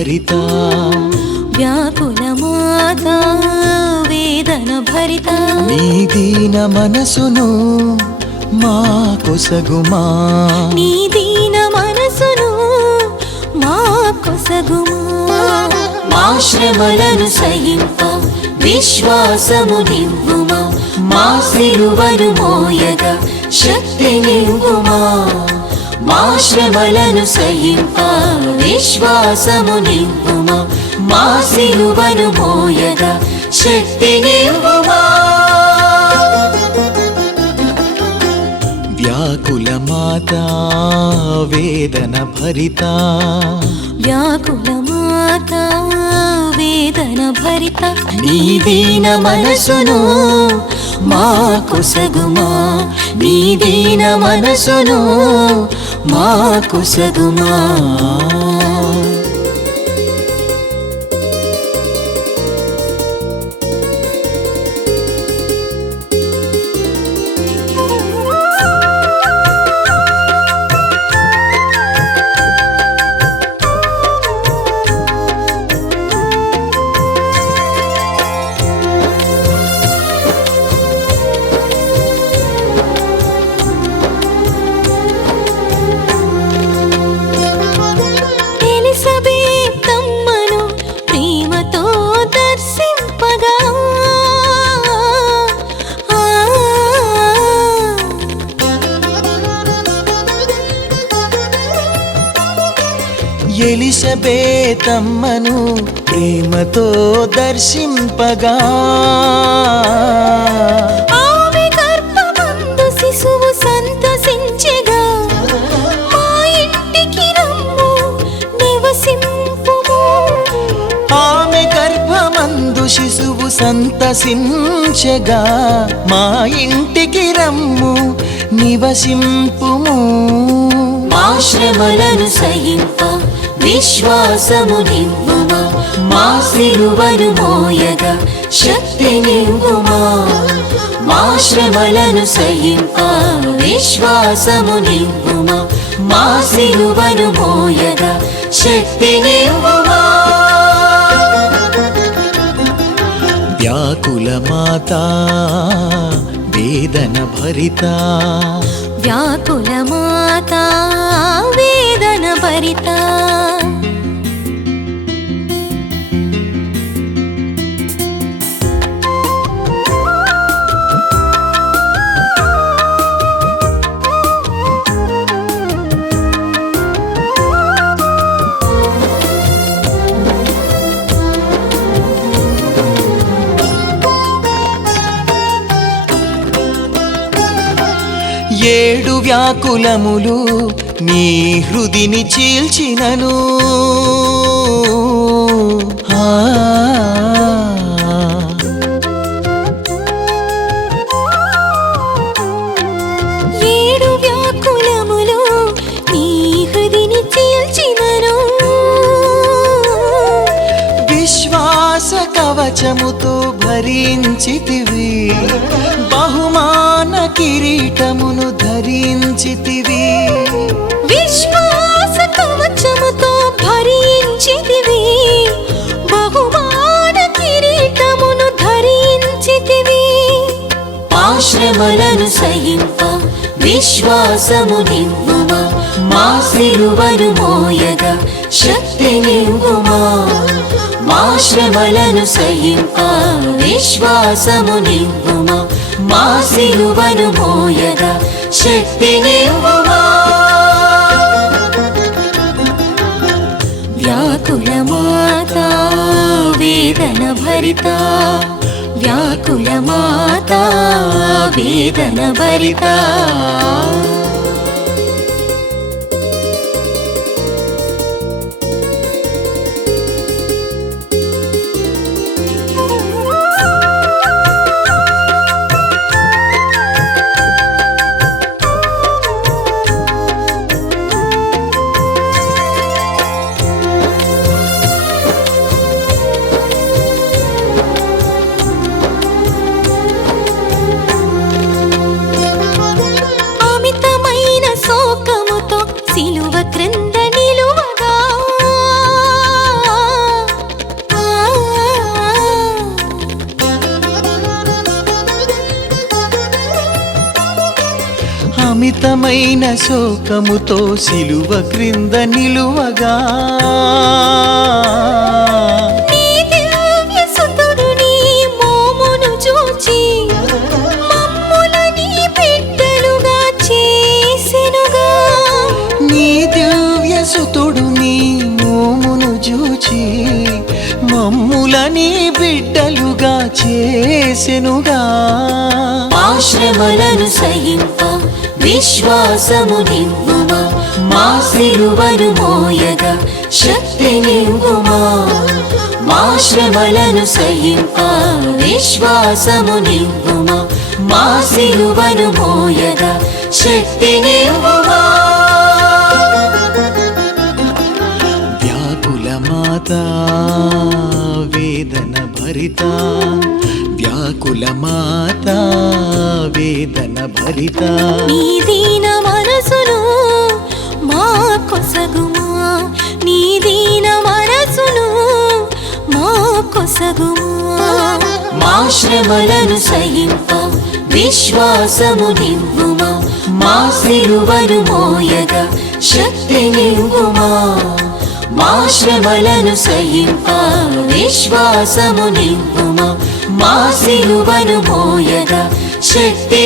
భరిత వ్యాకుల మాతా వేదన భరిత నీ దీన మనసును మా కొసగుమా నీ దీన మనసును మా కొసగుమా మా శ్రమలను సహింప విశ్వాసము నివ్వుమా మా సిలువను మోయగా శక్తి నివ్వుమా మా శ్రమలను సహింప విశ్వాసము నివ్వుమా మా సిలువను మోయగా శక్తి నివ్వుమా వ్యాకుల మాతా వేదన భరిత వ్యాకుల మాతా వేదన భరిత నీ దీన మనసును మా కొసగుమా నీ దీన మనసును మా కొసగుమా ఎలిసబేతమ్మను ప్రేమతో దర్శింపగా ఆమె గర్భమందు శిశువు సంతసించెగా మా ఇంటికి రమ్ము నివసింపుము ఆమె గర్భమందు శిశువు సంతసించెగా మా ఇంటికి రమ్ము నివసింపుము మా శ్రమలను సహింప విశ్వాసము నివ్వుమా మా సిలువను మోయగా శక్తి నివ్వుమా మా శ్రమలను సహింప విశ్వాసము నివ్వుమా మా సిలువను మోయగా శక్తి నివ్వుమా వ్యాకుల మాతా వేదన భరిత వ్యాకుల మాతా వేదన భరిత ఏడు వ్యాకులములు నీ హృదిని చీల్చినను ఏడు వ్యాకులములు నీ హృదిని చీల్చినను విశ్వాస కవచముతో భరించితివి బహుమాన కిరీటమును ధరించితివి విశ్వాస కవచముతో భరించితివి బహుమాన కిరీటమును ధరించితివి మా శ్రమలను సహింప విశ్వాసము నివ్వుమా మా సిలువను మోయగా శక్తి నివ్వుమా మా శ్రమలను సహింప విశ్వాసము నివ్వుమా మా సిలువను మోయగా శక్తి నివ్వుమా వ్యాకుల మాతా వేదన భరిత వ్యాకుల మాతా వేదన భరిత అమితమైన శోకముతో సిలువ క్రింద నిలువగా నీ దివ్య సుతుడు నీ మోమును చూచి మమ్ములని బిడ్డలుగా చేసెనుగా. నీ దివ్య సుతుడు నీ మోమును చూచి మమ్ములని బిడ్డలుగా చేసెనుగా. మా శ్రమలను సహింప విశ్వాసము నివ్వుమా, మా సిలువను మోయగా శక్తి నివ్వుమా. మా శ్రమలను సహింప విశ్వాసము నివ్వుమా, మా సిలువను మోయగా శక్తి నివ్వుమా. వ్యాకుల మాత వేదన భరిత, వ్యాకుల మాత వేదన భరిత. నీ దీన మనసును మా కొసగుమా, నీ దీన మనసును మా కొసగుమా. మా శ్రమలను సహింప విశ్వాసము నివ్వుమా, మా సిలువను మోయగా శక్తి నివ్వుమా. మా శ్రమలను సహింప విశ్వాసము నివ్వుమా, మా సిలువను మోయగా శక్తి